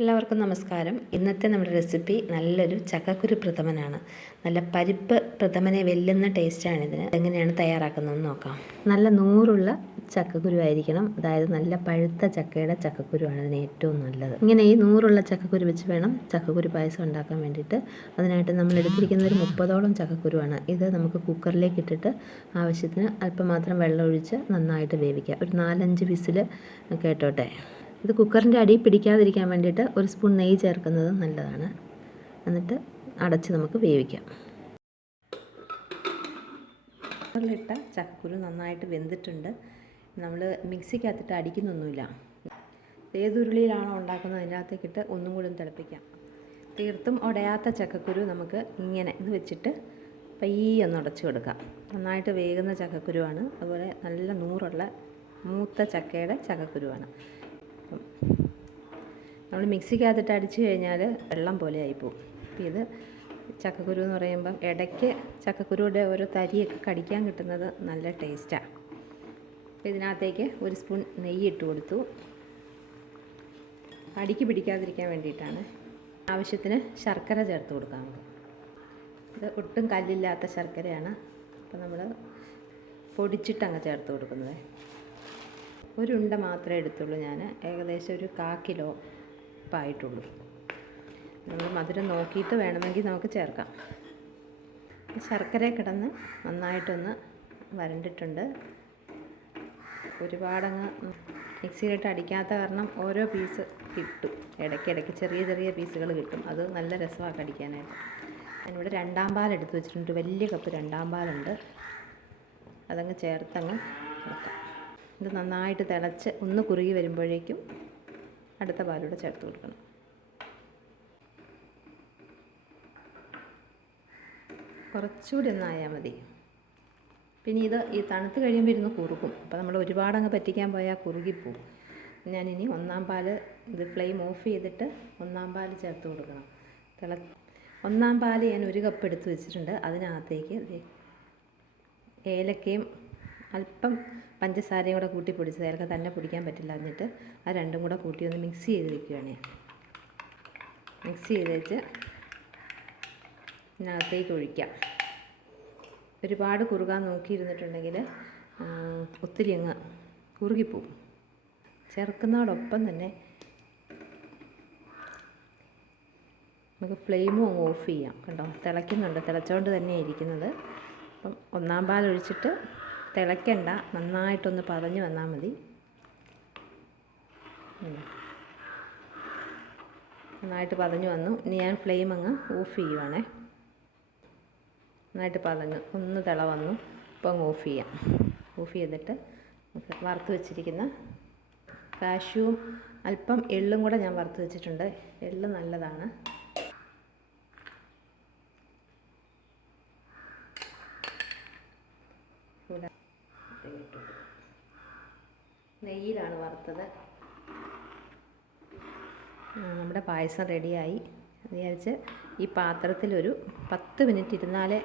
എല്ലാവർക്കും നമസ്കാരം. ഇന്നത്തെ നമ്മുടെ റെസിപ്പി നല്ലൊരു ചക്കക്കുരു പ്രഥമനാണ്. നല്ല പരിപ്പ് പ്രഥമനെ വെല്ലുന്ന ടേസ്റ്റാണ് ഇതിന്. എങ്ങനെയാണ് തയ്യാറാക്കുന്നതെന്ന് നോക്കാം. നല്ല നൂറുള്ള ചക്കക്കുരു ആയിരിക്കണം. അതായത് നല്ല പഴുത്ത ചക്കയുടെ ചക്കക്കുരുവാണ് ഇതിന് ഏറ്റവും നല്ലത്. ഇങ്ങനെ ഈ നൂറുള്ള ചക്കക്കുരു വെച്ച് വേണം ചക്കക്കുരു പായസം ഉണ്ടാക്കാൻ വേണ്ടിയിട്ട്. അതിനായിട്ട് നമ്മൾ എടുത്തിരിക്കുന്ന ഒരു മുപ്പതോളം ചക്കക്കുരുവാണ്. ഇത് നമുക്ക് കുക്കറിലേക്ക് ഇട്ടിട്ട് ആവശ്യത്തിന് അല്പം മാത്രം വെള്ളം ഒഴിച്ച് നന്നായിട്ട് വേവിക്കാം. ഒരു നാലഞ്ച് വിസിൽ കേട്ടോട്ടെ? ഇത് കുക്കറിന്റെ അടിയിൽ പിടിക്കാതിരിക്കാൻ വേണ്ടിയിട്ട് ഒരു സ്പൂൺ നെയ്യ് ചേർക്കുന്നത് നല്ലതാണ്. എന്നിട്ട് അടച്ച് നമുക്ക് വേവിക്കാം. കുക്കറിലിട്ട ചക്കുരു നന്നായിട്ട് വെന്തിട്ടുണ്ട്. നമ്മൾ മിക്സിക്കകത്തിട്ട് അടിക്കുന്നൊന്നുമില്ല. ഏതുരുളിയിലാണോ ഉണ്ടാക്കുന്നത് അതിനകത്തേക്കിട്ട് ഒന്നും കൂടി തിളപ്പിക്കാം. തീർത്തും ഉടയാത്ത ചക്കക്കുരു നമുക്ക് ഇങ്ങനെ ഇത് വെച്ചിട്ട് പയ്യെ ഒന്ന് ഉടച്ചു കൊടുക്കാം. നന്നായിട്ട് വേകുന്ന ചക്കക്കുരുവാണ്. അതുപോലെ നല്ല നൂറുള്ള മൂത്ത ചക്കയുടെ ചക്കക്കുരുവാണ്. നമ്മൾ മിക്സിക്കകത്തിട്ട് അടിച്ചു കഴിഞ്ഞാൽ വെള്ളം പോലെ ആയിപ്പോവും അപ്പം ഇത് ചക്കക്കുരു എന്ന് പറയുമ്പം ഇടയ്ക്ക് ചക്കക്കുരുടെ ഒരു തരിയൊക്കെ കടിക്കാൻ കിട്ടുന്നത് നല്ല ടേസ്റ്റാണ് അപ്പോൾ ഇതിനകത്തേക്ക് ഒരു സ്പൂൺ നെയ്യ് ഇട്ട് കൊടുത്തു. അടിക്ക് പിടിക്കാതിരിക്കാൻ വേണ്ടിയിട്ടാണ്. ആവശ്യത്തിന് ശർക്കര ചേർത്ത് കൊടുക്കാം ഇത് ഒട്ടും കല്ലില്ലാത്ത ശർക്കരയാണ്. അപ്പോൾ നമ്മൾ പൊടിച്ചിട്ടങ്ങ് ചേർത്ത് കൊടുക്കുന്നത്. ഒരു ഉണ്ട മാത്രമേ എടുത്തുള്ളൂ ഞാൻ. ഏകദേശം ഒരു കാ കിലോ പായിട്ടുള്ളൂ. നമ്മൾ മധുരം നോക്കിയിട്ട് വേണമെങ്കിൽ നമുക്ക് ചേർക്കാം. ശർക്കര കിടന്ന് നന്നായിട്ടൊന്ന് വരണ്ടിട്ടുണ്ട്. ഒരുപാടങ്ങ് മിക്സിയിലിട്ട് അടിക്കാത്ത കാരണം ഓരോ പീസ് കിട്ടും. ഇടയ്ക്കിടയ്ക്ക് ചെറിയ ചെറിയ പീസുകൾ കിട്ടും. അത് നല്ല രസമാണ് കടിക്കാനായിട്ട് ഞാനിവിടെ രണ്ടാം പാൽ എടുത്ത് വെച്ചിട്ടുണ്ട്. വലിയ കപ്പ് രണ്ടാം പാലുണ്ട്. അതങ്ങ് ചേർത്തങ്ങ് വെക്കാം. ഇത് നന്നായിട്ട് തിളച്ച് ഒന്ന് കുറുകി വരുമ്പോഴേക്കും അടുത്ത പാലൂടെ ചേർത്ത് കൊടുക്കണം. കുറച്ചുകൂടി ഒന്നായാൽ മതി. പിന്നെ ഇത് ഈ തണുത്ത് കഴിയുമ്പോൾ ഇരുന്ന് കുറുക്കും. അപ്പോൾ നമ്മൾ ഒരുപാട് അങ്ങ് പറ്റിക്കാൻ പോയാൽ കുറുകിപ്പോവും ഞാനിനി ഒന്നാം പാൽ ഇത് ഫ്ലെയിം ഓഫ് ചെയ്തിട്ട് ഒന്നാം പാൽ ചേർത്ത് കൊടുക്കണം. തിള ഒന്നാം പാൽ ഞാൻ ഒരു കപ്പ് എടുത്ത് വെച്ചിട്ടുണ്ട്. അതിനകത്തേക്ക് ഏലക്കയും അല്പം പഞ്ചസാരയും കൂടെ കൂട്ടി പൊടിച്ചത്. അയാൾക്ക് തന്നെ പൊടിക്കാൻ പറ്റില്ല എന്നിട്ട് ആ രണ്ടും കൂടെ കൂട്ടി ഒന്ന് മിക്സ് ചെയ്ത് വെക്കുകയാണ് മിക്സ് ചെയ്ത് വെച്ച് ഇതിനകത്തേക്ക് ഒഴിക്കാം. ഒരുപാട് കുറുകാൻ നോക്കിയിരുന്നിട്ടുണ്ടെങ്കിൽ ഒത്തിരി അങ്ങ് കുറുകിപ്പോവും ചേർക്കുന്നതോടൊപ്പം തന്നെ നമുക്ക് ഫ്ലെയിമും അങ്ങ് ഓഫ് ചെയ്യാം. കേട്ടോ തിളയ്ക്കുന്നുണ്ട്. തിളച്ചുകൊണ്ട് തന്നെയാണ് ഇരിക്കുന്നത്. അപ്പം ഒന്നാം പാൽ ഒഴിച്ചിട്ട് തിളയ്ക്കണ്ട നന്നായിട്ടൊന്ന് പതഞ്ഞ് വന്നാൽ മതി. നന്നായിട്ട് പതഞ്ഞ് വന്നു. ഇനി ഞാൻ ഫ്ലെയിം അങ്ങ് ഓഫ് ചെയ്യുവാണേ. നന്നായിട്ട് പതഞ്ഞു ഒന്ന് തിള വന്നു. ഇപ്പോൾ അങ്ങ് ഓഫ് ചെയ്യാം. ഓഫ് ചെയ്തിട്ട് വറുത്ത് വെച്ചിരിക്കുന്ന കാഷ്യൂവും അല്പം എള്ളും കൂടെ ഞാൻ വറുത്ത് വെച്ചിട്ടുണ്ട്. എള്ള് നല്ലതാണ് കൂടെ ഇട്ടു നെയ്യിലാണ് വറുത്തത്. നമ്മുടെ പായസം റെഡിയായി. വിചാരിച്ച് ഈ പാത്രത്തിലൊരു പത്ത് മിനിറ്റ് ഇരുന്നാലേ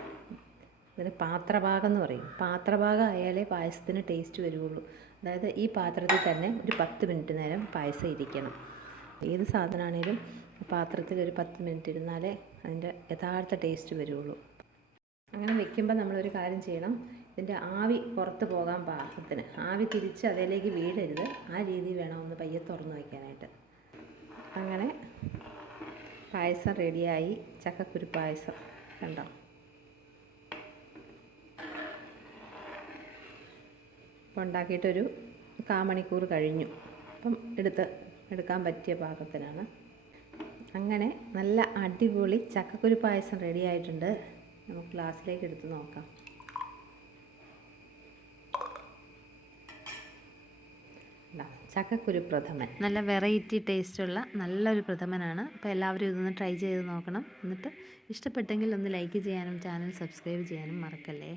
ഇതിന് പാത്രഭാഗം എന്ന് പറയും. പാത്രഭാഗം ആയാലേ പായസത്തിന് ടേസ്റ്റ് വരുള്ളൂ അതായത് ഈ പാത്രത്തിൽ തന്നെ ഒരു പത്ത് മിനിറ്റ് നേരം പായസം ഇരിക്കണം. ഏത് സാധനമാണേലും പാത്രത്തിൽ ഒരു പത്ത് മിനിറ്റ് ഇരുന്നാലേ അതിന്റെ യഥാർത്ഥ ടേസ്റ്റ് വരുള്ളൂ അങ്ങനെ വെക്കുമ്പോൾ നമ്മളൊരു കാര്യം ചെയ്യണം. ഇതിന്റെ ആവി പുറത്ത് പോകാൻ പാകത്തിന്. ആവി തിരിച്ച് അതിലേക്ക് വീഴരുത്. ആ രീതി വേണം ഒന്ന് പയ്യെ തുറന്ന് വയ്ക്കാനായിട്ട്. അങ്ങനെ പായസം റെഡിയായി. ചക്കക്കുരു പായസം. കണ്ടോ? അപ്പോൾ ഉണ്ടാക്കിയിട്ടൊരു കാമണിക്കൂർ കഴിഞ്ഞു. അപ്പം എടുത്ത് എടുക്കാൻ പറ്റിയ പാകത്തിനാണ്. അങ്ങനെ നല്ല അടിപൊളി ചക്കക്കുരു പായസം റെഡിയായിട്ടുണ്ട്. നമുക്ക് ഗ്ലാസ്സിലേക്ക് എടുത്ത് നോക്കാം. ചക്കക്കുരു പ്രഥമൻ. നല്ല വെറൈറ്റി ടേസ്റ്റുള്ള നല്ലൊരു പ്രഥമനാണ്. അപ്പോൾ എല്ലാവരും ഇതൊന്ന് ട്രൈ ചെയ്ത് നോക്കണം. എന്നിട്ട് ഇഷ്ടപ്പെട്ടെങ്കിൽ ഒന്ന് ലൈക്ക് ചെയ്യാനും ചാനൽ സബ്സ്ക്രൈബ് ചെയ്യാനും മറക്കല്ലേ.